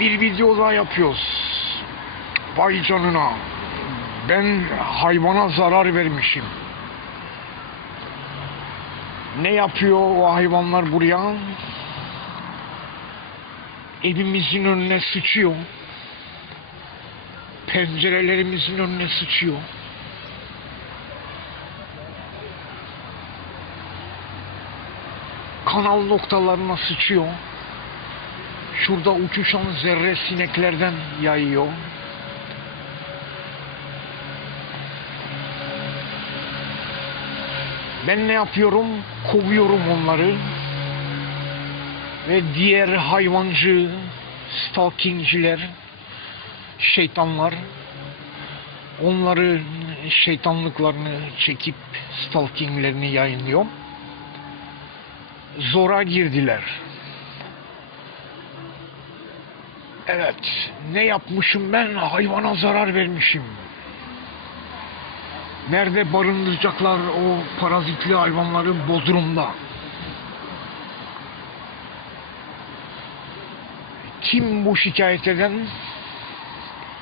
Bir video daha yapıyoruz. Vay canına. Ben hayvana zarar vermişim. Ne yapıyor o hayvanlar buraya? Evimizin önüne sıçıyor. Pencerelerimizin önüne sıçıyor. Kanal noktalarına sıçıyor. Şurada uçuşan zerre sineklerden yayıyor. Ben ne yapıyorum? Kovuyorum onları. Ve diğer hayvancı, stalkingciler, şeytanlar onları şeytanlıklarını çekip stalkinglerini yayınlıyor. Zora girdiler. Evet, ne yapmışım ben? Hayvana zarar vermişim. Nerede barındıracaklar o parazitli hayvanları Bodrum'da? Kim bu şikayet eden?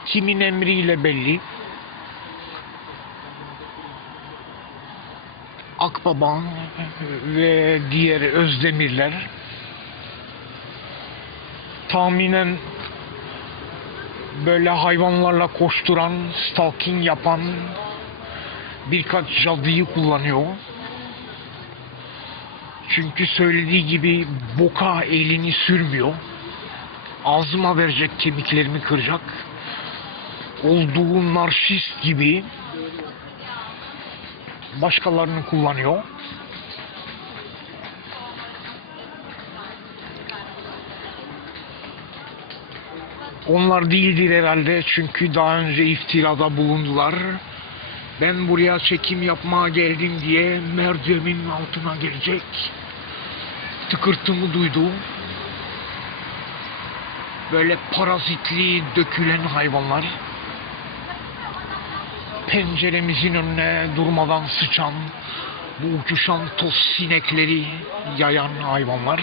Kimin emriyle belli? Akbaba ve diğer Özdemirler tahminen böyle hayvanlarla koşturan, stalking yapan birkaç cadıyı kullanıyor. Çünkü söylediği gibi boka elini sürmüyor. Ağzıma verecek kemiklerimi kıracak. Olduğu narşist gibi başkalarını kullanıyor. Onlar değildir herhalde çünkü daha önce iftirada bulundular. Ben buraya çekim yapmaya geldim diye merdivenin altına gelecek. Tıkırtımı duydu. Böyle parazitli dökülen hayvanlar. Penceremizin önüne durmadan sıçan, bu uçuşan toz sinekleri yayan hayvanlar.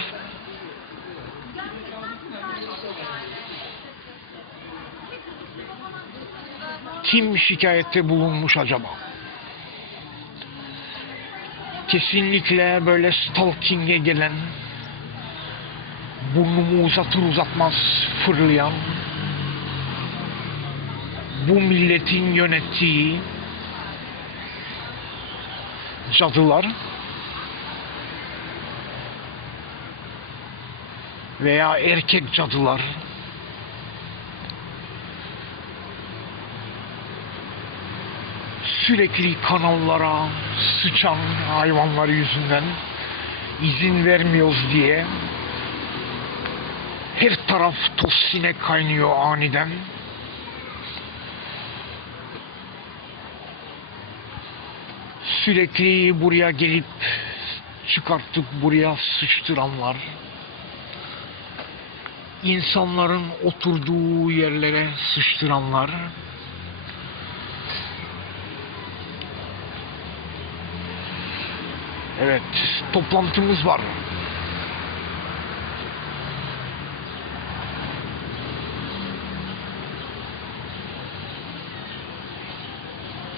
Kim şikayette bulunmuş acaba? Kesinlikle böyle stalking'e gelen, burnumu uzatır uzatmaz fırlayan, bu milletin yönettiği cadılar veya erkek cadılar sürekli kanallara sıçan hayvanlar yüzünden izin vermiyoruz diye her taraf toz sinek kaynıyor aniden. Sürekli buraya gelip çıkartıp buraya sıçtıranlar insanların oturduğu yerlere sıçtıranlar Evet, toplantımız var.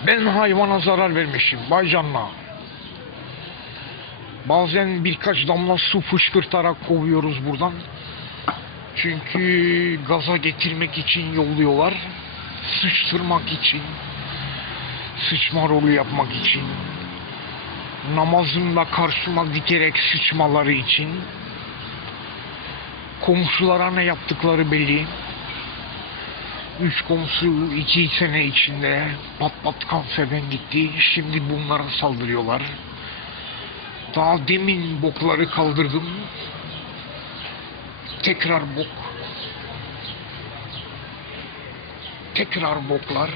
Ben hayvana zarar vermişim, vay canına. Bazen birkaç damla su fışkırtarak kovuyoruz buradan. Çünkü gaza getirmek için yolluyorlar. Sıçtırmak için. Sıçma rolü yapmak için namazımla karşıma dikerek sıçmaları için komşulara ne yaptıkları belli. Üç komşu iki sene içinde pat pat kanserden gitti. Şimdi bunlara saldırıyorlar. Daha demin bokları kaldırdım. Tekrar bok. Tekrar boklar.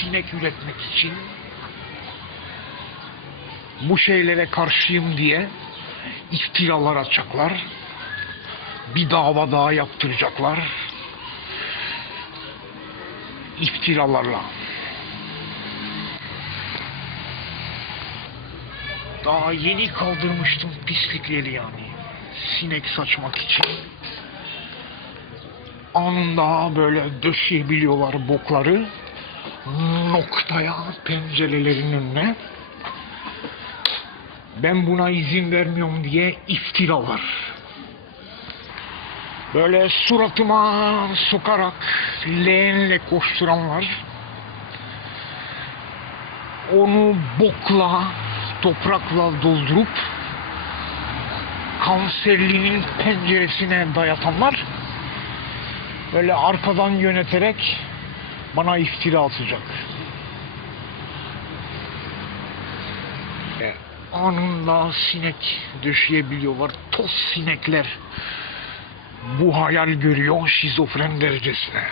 Sinek üretmek için bu şeylere karşıyım diye iftiralar atacaklar. Bir dava daha yaptıracaklar. İftiralarla. Daha yeni kaldırmıştım pislikleri yani. Sinek saçmak için. anında böyle döşeyebiliyorlar bokları noktaya pencerelerin önüne. Ben buna izin vermiyorum diye iftiralar. Böyle suratıma sokarak leğenle koşturanlar. Onu bokla, toprakla doldurup kanserliğinin penceresine dayatanlar böyle arkadan yöneterek bana iftira atacak. E, anında sinek döşeyebiliyorlar. Toz sinekler bu hayal görüyor şizofren derecesine.